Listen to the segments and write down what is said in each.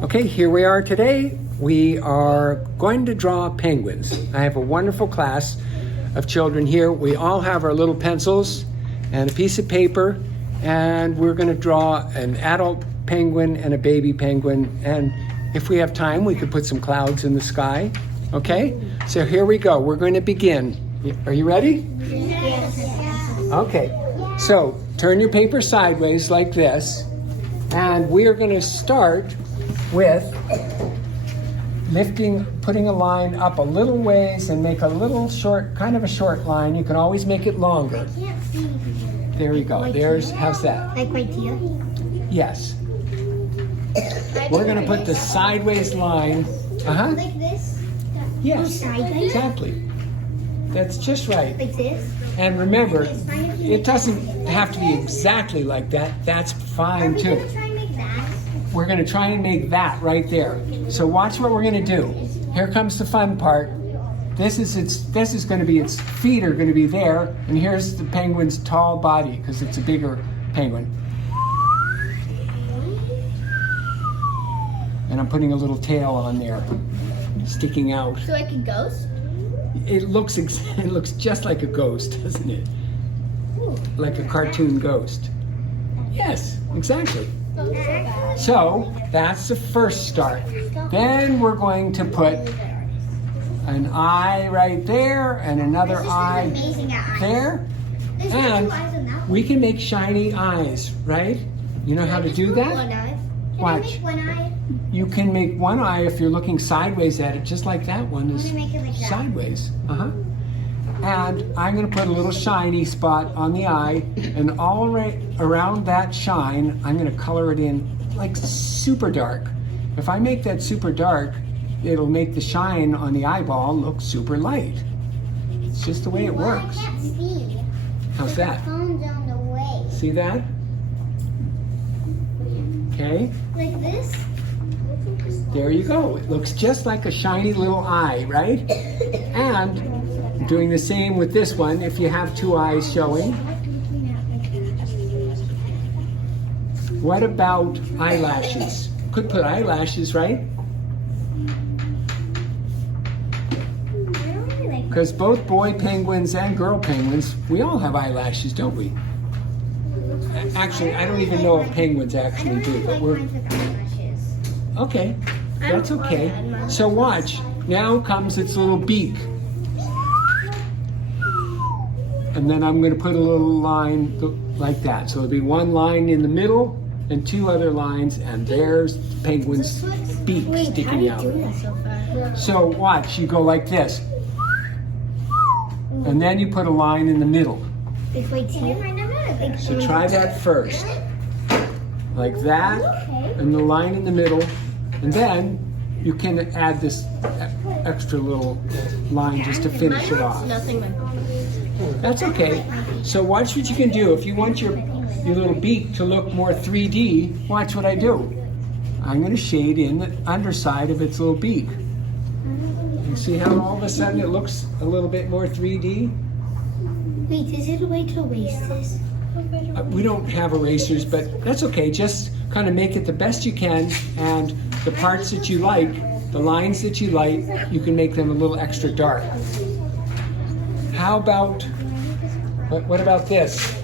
Okay, here we are today. We are going to draw penguins. I have a wonderful class of children here. We all have our little pencils and a piece of paper, and we're going to draw an adult penguin and a baby penguin. And if we have time, we could put some clouds in the sky. Okay, so here we go. We're going to begin. Are you ready? Yes. Okay, so turn your paper sideways like this, and we are going to start with putting a line up a little ways and make a little short, kind of a short line. You can always make it longer. I can't see. There you go. How's that? Like right here? Yes. We're going to put the sideways line. Uh-huh. Like this? Yes, Sideways? exactly. That's just right. Like this? And remember, it doesn't have to be exactly like that. That's fine too. Are we going to try and make that? We're going to try and make that right there. So watch what we're going to do. Here comes the fun part. This is going to be, its feet are going to be there, and here's the penguin's tall body because it's a bigger penguin. And I'm putting a little tail on there, sticking out. So like a ghost? It looks just like a ghost, doesn't it? Like a cartoon ghost. Yes, exactly. So that's the first start. Then we're going to put an eye right there and another eye there. And we can make shiny eyes, right? You know how to do that? Watch. You can make one eye if you're looking sideways at it, just like that one is sideways. Uh-huh. And I'm going to put a little shiny spot on the eye, and all right around that shine, I'm going to color it in like super dark. If I make that super dark, it'll make the shine on the eyeball look super light. It's just the way it works. I can't see. How's that? The phone's on the way. See that? Okay. Like this? There you go. It looks just like a shiny little eye, right? And doing the same with this one if you have two eyes showing. What about eyelashes? Could put eyelashes, right? Because both boy penguins and girl penguins, we all have eyelashes, don't we? Actually, I don't even know if penguins actually do, but we're... Okay, that's okay. So watch, now comes its little beak. And then I'm going to put a little line like that. So it'll be one line in the middle and two other lines, and there's the penguin's beak sticking out. So watch, you go like this. And then you put a line in the middle. So try that first. Like that, and the line in the middle. And then you can add this extra little line just to finish it off. That's okay. So watch what you can do. If you want your little beak to look more 3D, watch what I do. I'm going to shade in the underside of its little beak. You see how all of a sudden it looks a little bit more 3D? Wait, is it a way to erase this? We don't have erasers, but that's okay. Just kind of make it the best you can, and the parts that you like, the lines that you like, you can make them a little extra dark. How about, what about this?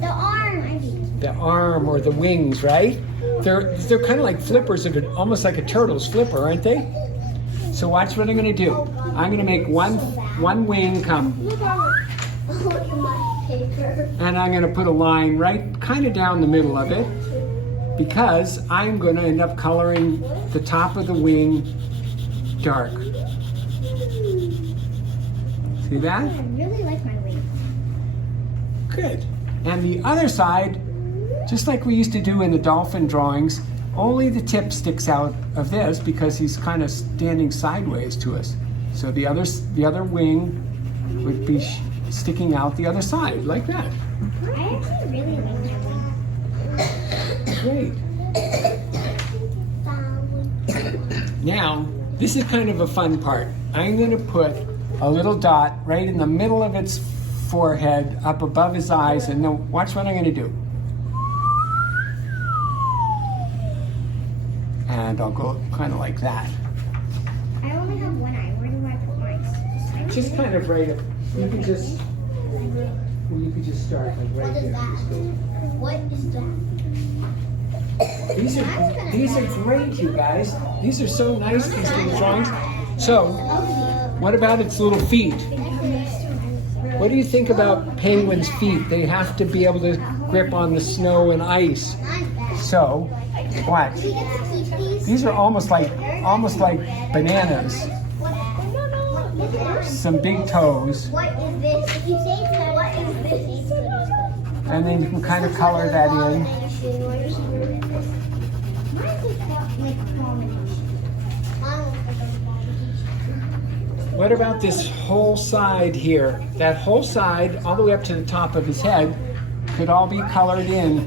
The arm. The arm or the wings, right? They're kind of like flippers of it, almost like a turtle's flipper, aren't they? So watch what I'm going to do. I'm going to make one wing come. And I'm going to put a line right kind of down the middle of it, because I'm going to end up coloring the top of the wing dark. See that? I really like my wing. Good. And the other side, just like we used to do in the dolphin drawings, only the tip sticks out of this because he's kind of standing sideways to us. So the other wing would be sticking out the other side, like that. I actually really like my wing. Great. Now, this is kind of a fun part. I'm going to put a little dot right in the middle of its forehead, up above his eyes, and now watch what I'm going to do. And I'll go kind of like that. I only have one eye. Where do I put mine? Just kind of right up. You could just start like right there. What is that? These are great, you guys. These are so nice, these little drawings. So, what about its little feet? What do you think about penguins' feet? They have to be able to grip on the snow and ice. So, what? These are almost like bananas. Some big toes. What is this? If you say that, what is this? And then you can kind of color that in. What about this whole side here? That whole side, all the way up to the top of his head, could all be colored in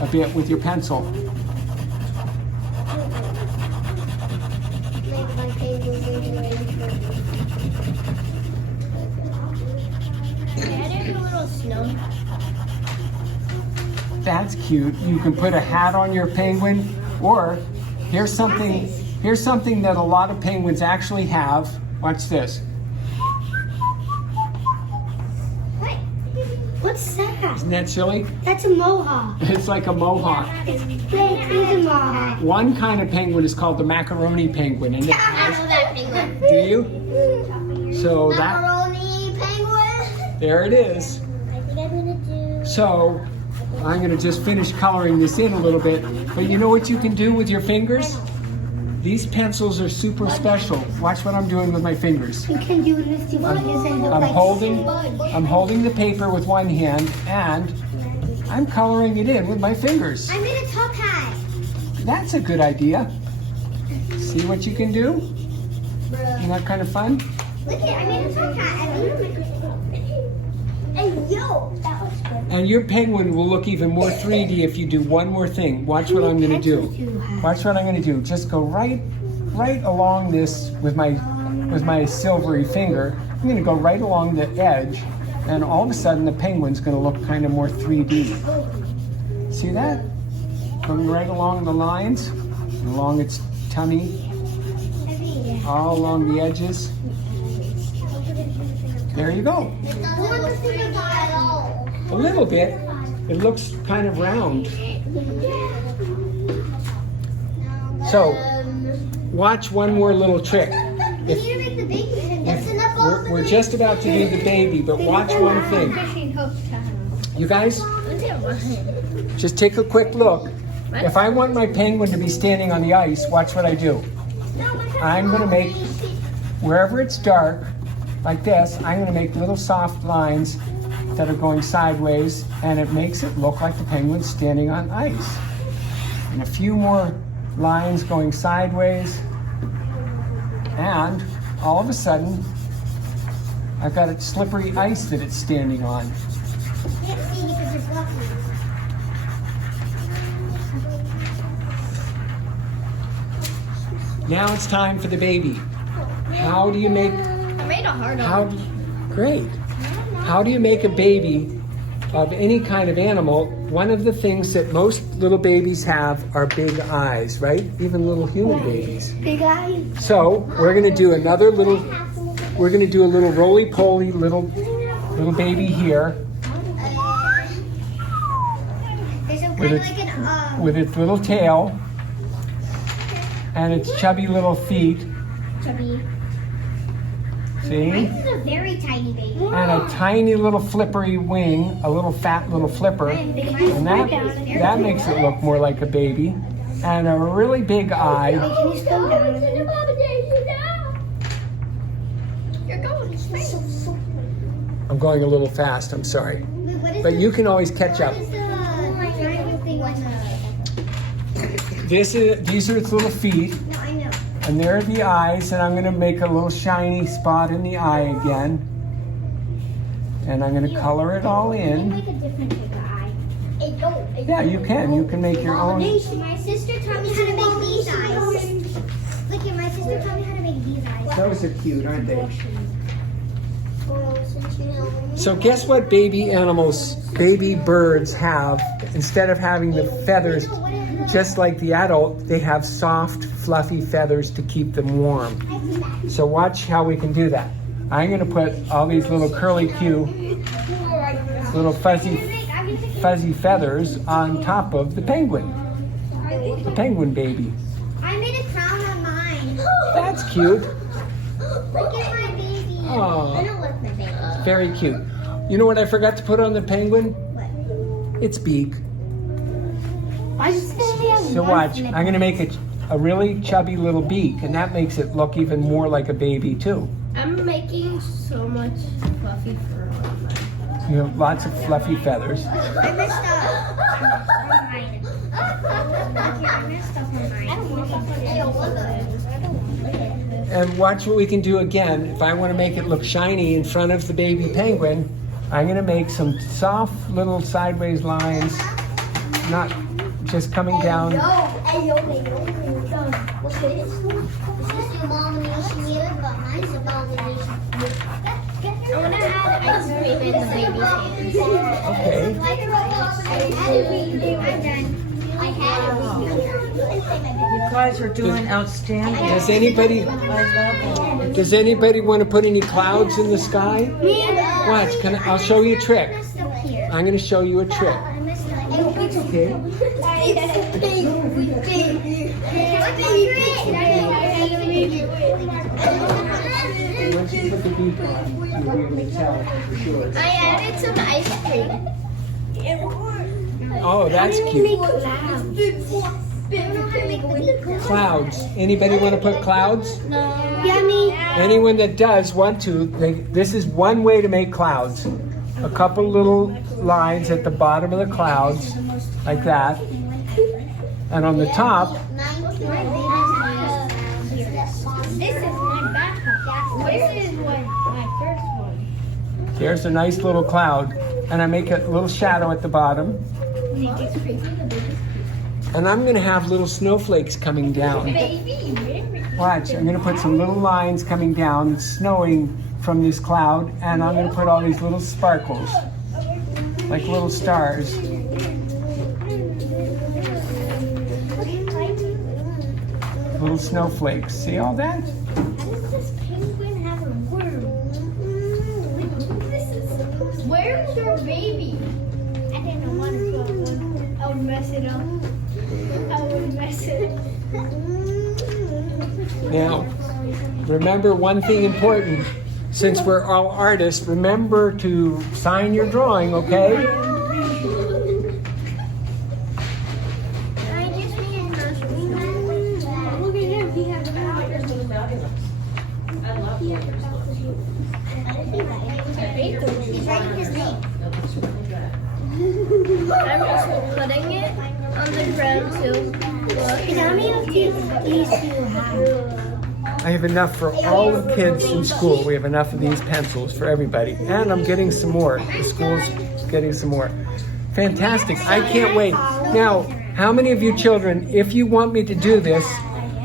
a bit with your pencil. That's cute. You can put a hat on your penguin, or here's something that a lot of penguins actually have. Watch this. What? What's that? Isn't that silly? That's a mohawk. It's like a mohawk. It's a mohawk. One kind of penguin is called the macaroni penguin. And I know that penguin. do you? So that, Macaroni penguin. there it is. I think I'm gonna do. So I'm gonna just finish coloring this in a little bit. But you know what you can do with your fingers? These pencils are super special. Watch what I'm doing with my fingers. You can do this too. I'm holding the paper with one hand and I'm coloring it in with my fingers. I made a top hat. That's a good idea. See what you can do? Isn't that kind of fun? Look at it, I made a top hat. And yo, that looks good. And your penguin will look even more 3D if you do one more thing. Watch what I'm going to do. Watch what I'm going to do. Just go right along this with my silvery finger. I'm going to go right along the edge, and all of a sudden the penguin's going to look kind of more 3D. See that? Going right along the lines, along its tummy, all along the edges. There you go. It doesn't look pretty at all. A little bit. It looks kind of round. So, watch one more little trick. We need to make the baby. That's enough of We're just about to do the baby, but watch one thing. You guys, just take a quick look. If I want my penguin to be standing on the ice, watch what I do. I'm going to make, wherever it's dark, like this, I'm going to make little soft lines that are going sideways, and it makes it look like the penguin's standing on ice. And a few more lines going sideways, and all of a sudden, I've got a slippery ice that it's standing on. Can't see because it's lucky. Now it's time for the baby. How do you make, I made a heart on great. How do you make a baby of any kind of animal? One of the things that most little babies have are big eyes, right? Even little human babies. Big eyes. So we're gonna do another little, we're gonna do a little roly-poly little baby here with its little tail and its chubby little feet. Chubby. See? This is a very tiny baby. And a tiny little flippery wing, a little fat little flipper. And that makes it look more like a baby. And a really big eye. Can you slow down? You're going straight. I'm going a little fast, I'm sorry. But you can always catch up. These are its little feet. No, I know. And there are the eyes, and I'm going to make a little shiny spot in the eye again. And I'm going to color it all in. Make a different type of eye. Yeah, you can. You can make your own. My sister taught me how to make these eyes. Look at my sister taught me how to make these eyes. Those are cute, aren't they? So guess what baby animals, baby birds have, instead of having the feathers just like the adult, they have soft, fluffy feathers to keep them warm. So watch how we can do that. I'm gonna put all these little curly-Q, little fuzzy feathers on top of the penguin baby. I made a crown on mine. That's cute. Look at my baby. Oh. I don't like my baby. Very cute. You know what I forgot to put on the penguin? What? Its beak. So So watch, I'm gonna make a really chubby little beak, and that makes it look even more like a baby too. I'm making so much fluffy fur on mine. You have lots of fluffy feathers. I messed up on mine. Okay, I messed up on mine. I don't want to put it. I don't want it. And watch what we can do again. If I want to make it look shiny in front of the baby penguin, I'm gonna make some soft little sideways lines, not just coming down. What's this? This is the abomination here, but mine's abomination. I want to add ice cream in the baby's hands. Okay. I'm done. I had You guys are doing outstanding. Does anybody want to put any clouds in the sky? Watch, I'll show you a trick. messed up here. I'm gonna show you a trick. I messed up. It's okay. Once you put the beak on, you'll be able to tell for sure. I added some ice cream. Oh, that's cute. Clouds. Anybody want to put clouds? Yummy. Anyone that does want to, this is one way to make clouds. A couple little lines at the bottom of the clouds, like that. And on the top, This is my backpack. This is my first one. there's a nice little cloud. And I make a little shadow at the bottom. And I'm going to have little snowflakes coming down. Watch, I'm going to put some little lines coming down, snowing from this cloud. And I'm going to put all these little sparkles, like little stars. Little snowflakes. See all that? How does this penguin have a worm? Where's your baby? I didn't want to put one. I would mess it up. Now, remember one thing important. Since we're all artists, remember to sign your drawing, okay? I just made a mushroom. Look at him. He has He's writing his name. I'm just putting it on the ground too. How many of these do you have? I have enough for all the kids in school. We have enough of these pencils for everybody. And I'm getting some more. The school's getting some more. Fantastic. I can't wait. Now, how many of you children, if you want me to do this,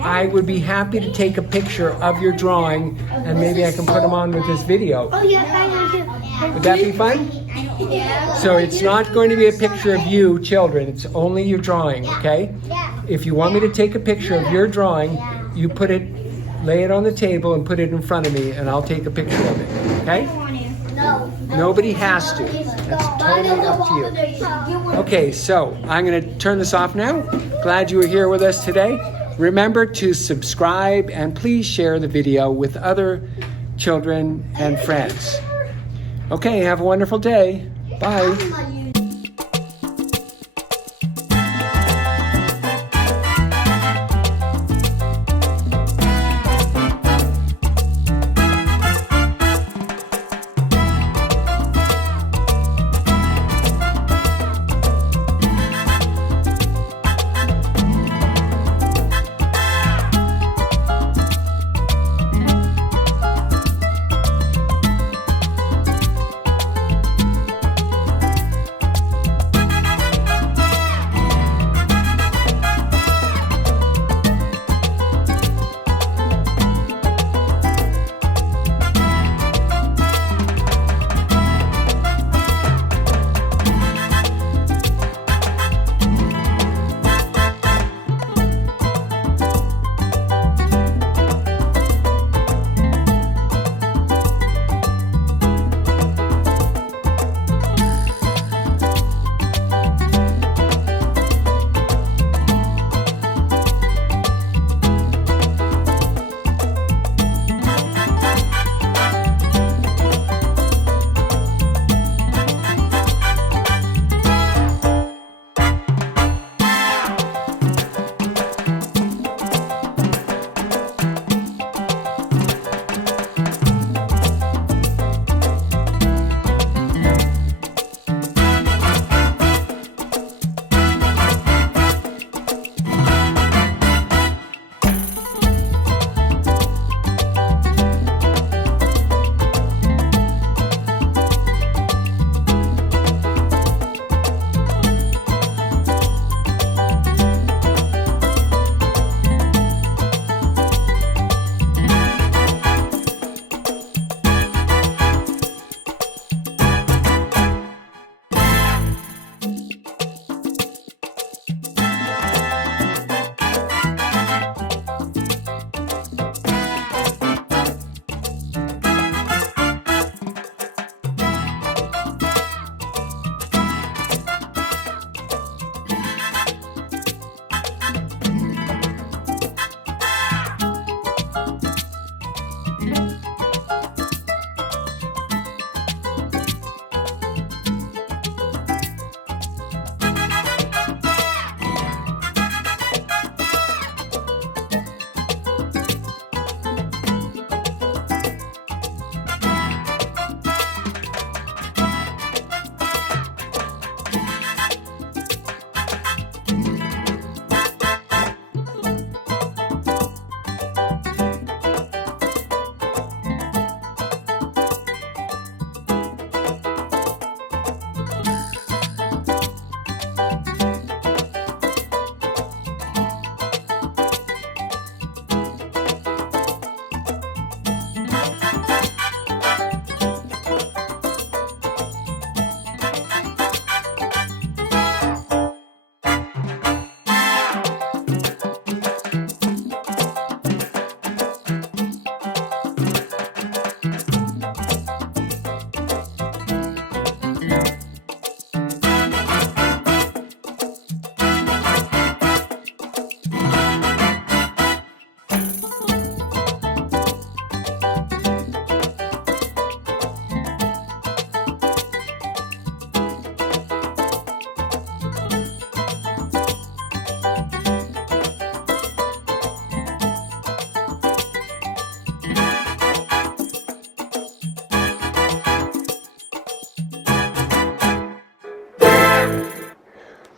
I would be happy to take a picture of your drawing and maybe I can put them on with this video. Oh, yes, I do. Would that be fun? So it's not going to be a picture of you, children. It's only your drawing, okay? If you want me to take a picture of your drawing, you put it, lay it on the table and put it in front of me and I'll take a picture of it, okay? No. Nobody has to. That's totally up to you. Okay, so I'm going to turn this off now. Glad you were here with us today. Remember to subscribe and please share the video with other children and friends. Okay, have a wonderful day. Bye.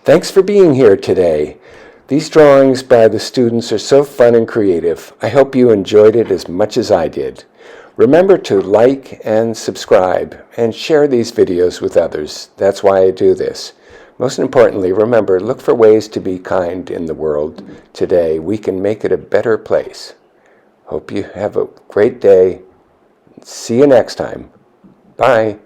Thanks for being here today. These drawings by the students are so fun and creative. I hope you enjoyed it as much as I did. Remember to like and subscribe and share these videos with others. That's why I do this. Most importantly, remember, look for ways to be kind in the world today. We can make it a better place. Hope you have a great day. See you next time. Bye.